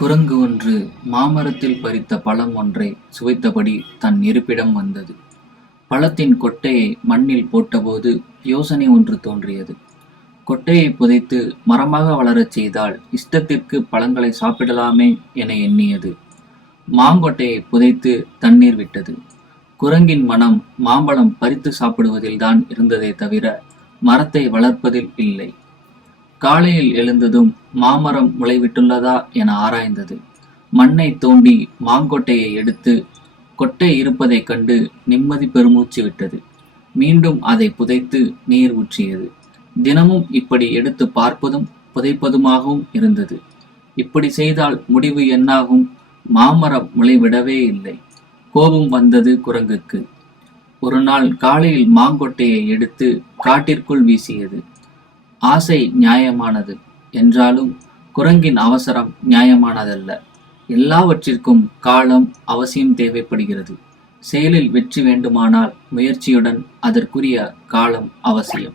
குரங்கு ஒன்று மாமரத்தில் பறித்த பழம் ஒன்றை சுவைத்தபடி தன் இருப்பிடம் வந்தது. பழத்தின் கொட்டையை மண்ணில் போட்டபோது யோசனை ஒன்று தோன்றியது. கொட்டையை புதைத்து மரமாக வளரச் செய்தால் இஷ்டத்திற்கு பழங்களை சாப்பிடலாமே என எண்ணியது. மாங்கொட்டையை புதைத்து தண்ணீர் விட்டது. குரங்கின் மனம் மாம்பழம் பறித்து சாப்பிடுவதில்தான் இருந்ததே தவிர மரத்தை வளர்ப்பதில் இல்லை. காலையில் எழுந்ததும் மாமரம் முளைவிட்டுள்ளதா என ஆராய்ந்தது. மண்ணை தோண்டி மாங்கொட்டையை எடுத்து கொட்டை இருப்பதைக் கண்டு நிம்மதி பெருமூச்சு விட்டது. மீண்டும் அதை புதைத்து நீர் ஊற்றியது. தினமும் இப்படி எடுத்து பார்ப்பதும் புதைப்பதுமாகவும் இருந்தது. இப்படி செய்தால் முடிவு என்னாகும்? மாமரம் முளைவிடவே இல்லை. கோபம் வந்தது குரங்குக்கு. ஒரு நாள் காலையில் மாங்கொட்டையை எடுத்து காட்டிற்குள் வீசியது. ஆசை நியாயமானது என்றாலும் குரங்கின் அவசரம் நியாயமானதல்ல. எல்லாவற்றிற்கும் காலம் அவசியம் தேவைப்படுகிறது. செயலில் வெற்றி வேண்டுமானால் முயற்சியுடன் அதற்குரிய காலம் அவசியம்.